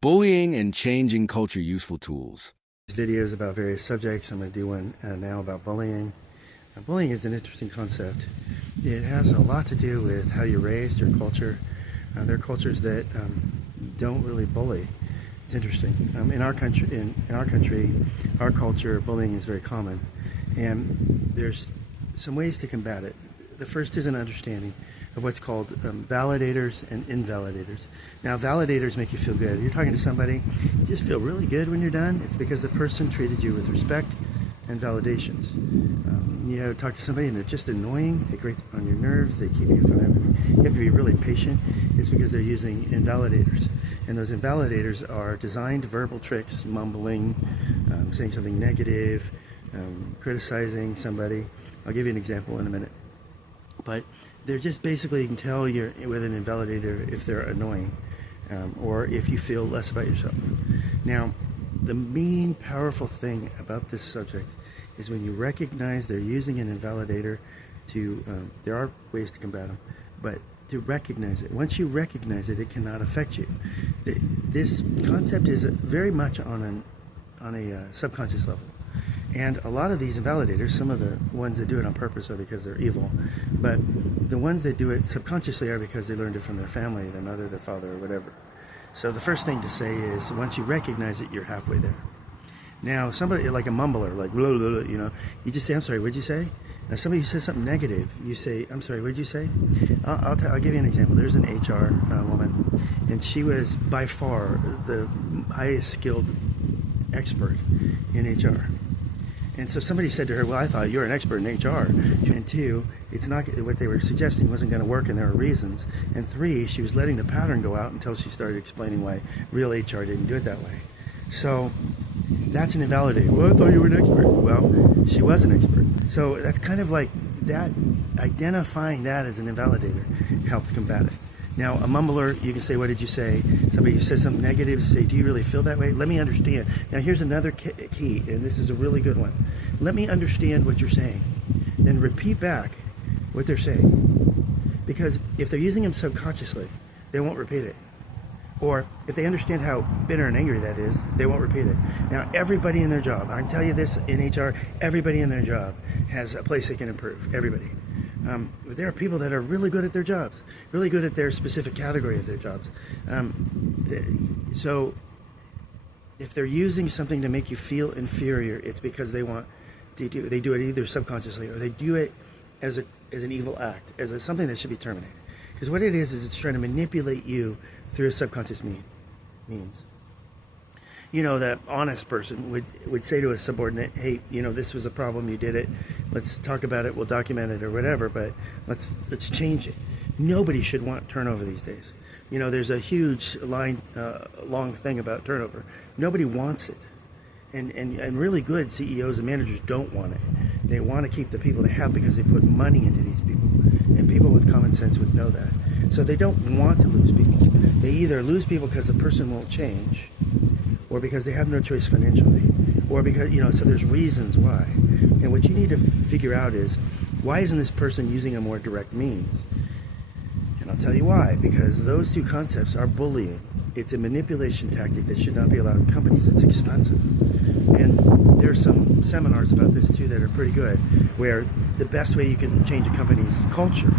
Bullying and changing culture useful tools. Videos about various subjects. I'm going to do one now about bullying. Bullying is an interesting concept. It has a lot to do with how you're raised, your culture. There are cultures that don't really bully. It's interesting. In our country, our culture, bullying is very common, and there's some ways to combat it. The first is an understanding of what's called validators and invalidators. Now, validators make you feel good. You're talking to somebody, you just feel really good when you're done. It's because the person treated you with respect and validations. You talk to somebody and they're just annoying, they grate on your nerves, they keep you from having, you have to be really patient. It's because they're using invalidators. And those invalidators are designed verbal tricks, mumbling, saying something negative, criticizing somebody. I'll give you an example in a minute. But they're just basically, you can tell you're with an invalidator if they're annoying, or if you feel less about yourself. Now, the main powerful thing about this subject is when you recognize they're using an invalidator to, there are ways to combat them, but to recognize it. Once you recognize it, it cannot affect you. This concept is very much on a subconscious level. And a lot of these invalidators, some of the ones that do it on purpose are because they're evil, but the ones that do it subconsciously are because they learned it from their family, their mother, their father, or whatever. So the first thing to say is, once you recognize it, you're halfway there. Now, somebody like a mumbler, like blah, blah, blah, you just say, "I'm sorry, what'd you say?" Now, somebody who says something negative, you say, "I'm sorry, what'd you say?" I'll give you an example. There's an HR woman, and she was by far the highest skilled expert in HR. And so somebody said to her, "Well, I thought you're an expert in HR." And two, it's not what they were suggesting wasn't going to work, and there were reasons. And three, she was letting the pattern go out until she started explaining why real HR didn't do it that way. So that's an invalidator. "Well, I thought you were an expert." Well, she was an expert. So that's kind of like that, identifying that as an invalidator helped combat it. Now, a mumbler, you can say, "What did you say?" Somebody who says something negative, say, "Do you really feel that way? Let me understand." Now, here's another key, and this is a really good one. Let me understand what you're saying. Then repeat back what they're saying. Because if they're using them subconsciously, they won't repeat it. Or if they understand how bitter and angry that is, they won't repeat it. Now, everybody in their job, I can tell you this in HR, everybody in their job has a place they can improve. Everybody. There are people that are really good at their jobs, really good at their specific category of their jobs. So if they're using something to make you feel inferior, it's because they do it either subconsciously or they do it as an evil act, as something that should be terminated. Because what it is it's trying to manipulate you through a subconscious means. That honest person would say to a subordinate, "Hey, this was a problem, you did it, let's talk about it, we'll document it or whatever, but let's change it." Nobody should want turnover these days. There's a huge long thing about turnover. Nobody wants it. And really good CEOs and managers don't want it. They want to keep the people they have because they put money into these people. And people with common sense would know that. So they don't want to lose people. They either lose people because the person won't change, or because they have no choice financially, or because, so there's reasons why. And what you need to figure out is, why isn't this person using a more direct means? And I'll tell you why. Because those two concepts are bullying. It's a manipulation tactic that should not be allowed in companies. It's expensive. And there's some seminars about this too that are pretty good, where the best way you can change a company's culture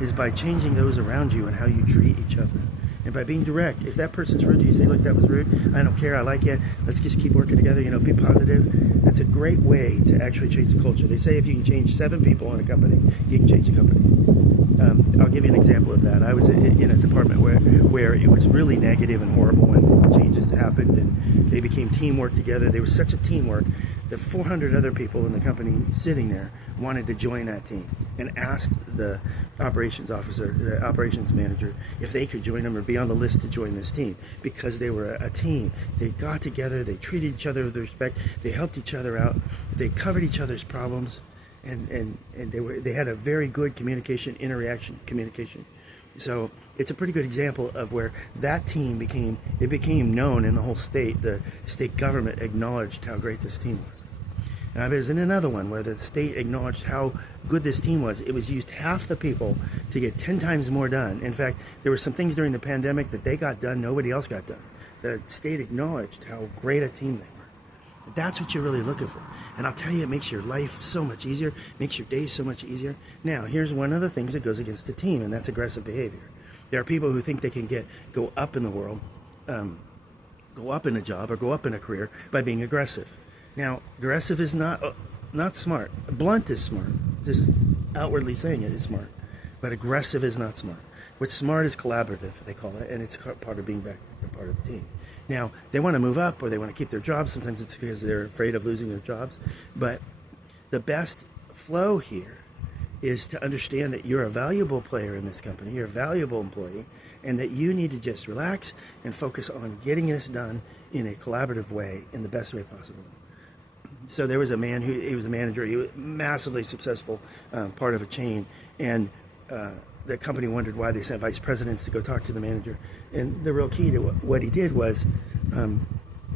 is by changing those around you and how you treat each other. And by being direct. If that person's rude to you, say, "Look, that was rude. I don't care. I like you. Let's just keep working together. Be positive." That's a great way to actually change the culture. They say if you can change 7 people in a company, you can change a company. I'll give you an example of that. I was in a department where it was really negative and horrible when changes happened, and they became teamwork together. There was such a teamwork that 400 other people in the company sitting there wanted to join that team and asked the operations officer, the operations manager, if they could join them or be on the list to join this team, because they were a team. They got together, they treated each other with respect, they helped each other out, they covered each other's problems, and they had a very good communication. So it's a pretty good example of where that team became known in the whole state. The state government acknowledged how great this team was. Now, there's another one where the state acknowledged how good this team was. It was used half the people to get 10 times more done. In fact, there were some things during the pandemic that they got done, nobody else got done. the state acknowledged how great a team they were. That's what you're really looking for. And I'll tell you, it makes your life so much easier, makes your day so much easier. Now, here's one of the things that goes against the team, and that's aggressive behavior. There are people who think they can go up in the world, go up in a job or go up in a career by being aggressive. Now, aggressive is not smart. Blunt is smart. Just outwardly saying it is smart. But aggressive is not smart. What's smart is collaborative, they call it, and it's part of being back part of the team. Now, they want to move up or they want to keep their jobs. Sometimes it's because they're afraid of losing their jobs. But the best flow here is to understand that you're a valuable player in this company, you're a valuable employee, and that you need to just relax and focus on getting this done in a collaborative way, in the best way possible. So there was a man he was a manager, he was massively successful, part of a chain, and the company wondered why they sent vice presidents to go talk to the manager. And the real key to what he did was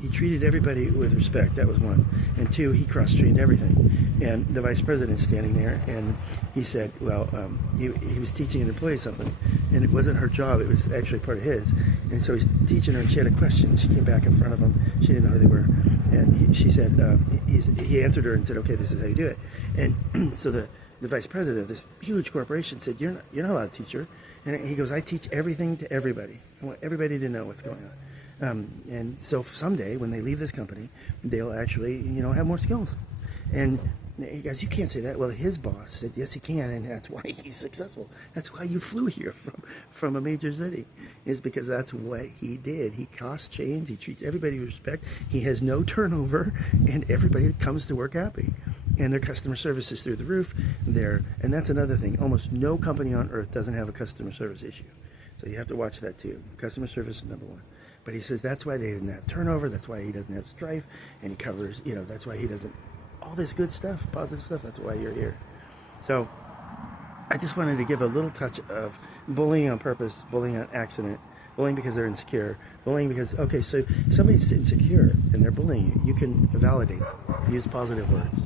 he treated everybody with respect. That was one. And two, he cross-trained everything. And the vice president's standing there, and he said, well, he was teaching an employee something, and it wasn't her job. It was actually part of his. And so he's teaching her, and she had a question. She came back in front of him. She didn't know who they were. And she said, he answered her and said, okay, this is how you do it. And so the vice president of this huge corporation said, you're not allowed to teach her. And he goes, I teach everything to everybody. I want everybody to know what's going on. And so someday when they leave this company, they'll actually, have more skills. And he goes, you can't say that. Well, his boss said, yes, he can, and that's why he's successful. That's why you flew here from a major city, is because that's what he did. He cost chains. He treats everybody with respect. He has no turnover, and everybody comes to work happy. And their customer service is through the roof. And that's another thing. Almost no company on earth doesn't have a customer service issue. So you have to watch that too. Customer service is number one. But he says that's why they didn't have turnover. That's why he doesn't have strife. And he covers, that's why he doesn't, all this good stuff, positive stuff. That's why you're here. So I just wanted to give a little touch of bullying on purpose, bullying on accident, bullying because they're insecure, bullying because, okay, so somebody's insecure and they're bullying you. You can validate them. Use positive words.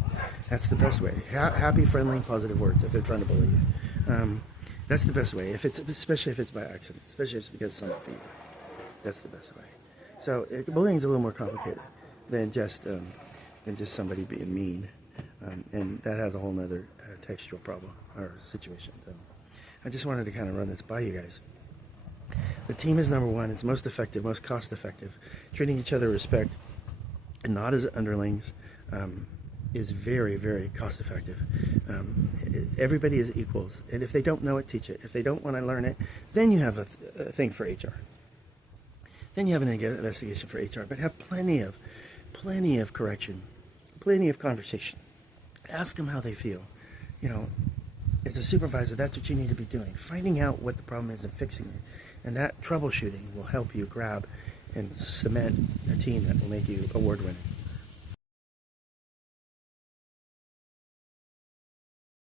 That's the best way. Happy, friendly, positive words if they're trying to bully you. That's the best way. Especially if it's by accident, especially if it's because of some fear. That's the best way. So bullying is a little more complicated than just somebody being mean, and that has a whole nother textual problem or situation. So I just wanted to kind of run this by you guys. The team is number one. It's most effective, most cost effective. Treating each other with respect and not as underlings is very, very cost effective. Everybody is equals, and if they don't know it, teach it. If they don't want to learn it, then you have a thing for HR. Then you have an investigation for HR, but have plenty of correction, plenty of conversation. Ask them how they feel. As a supervisor, that's what you need to be doing, finding out what the problem is and fixing it. And that troubleshooting will help you grab and cement a team that will make you award-winning.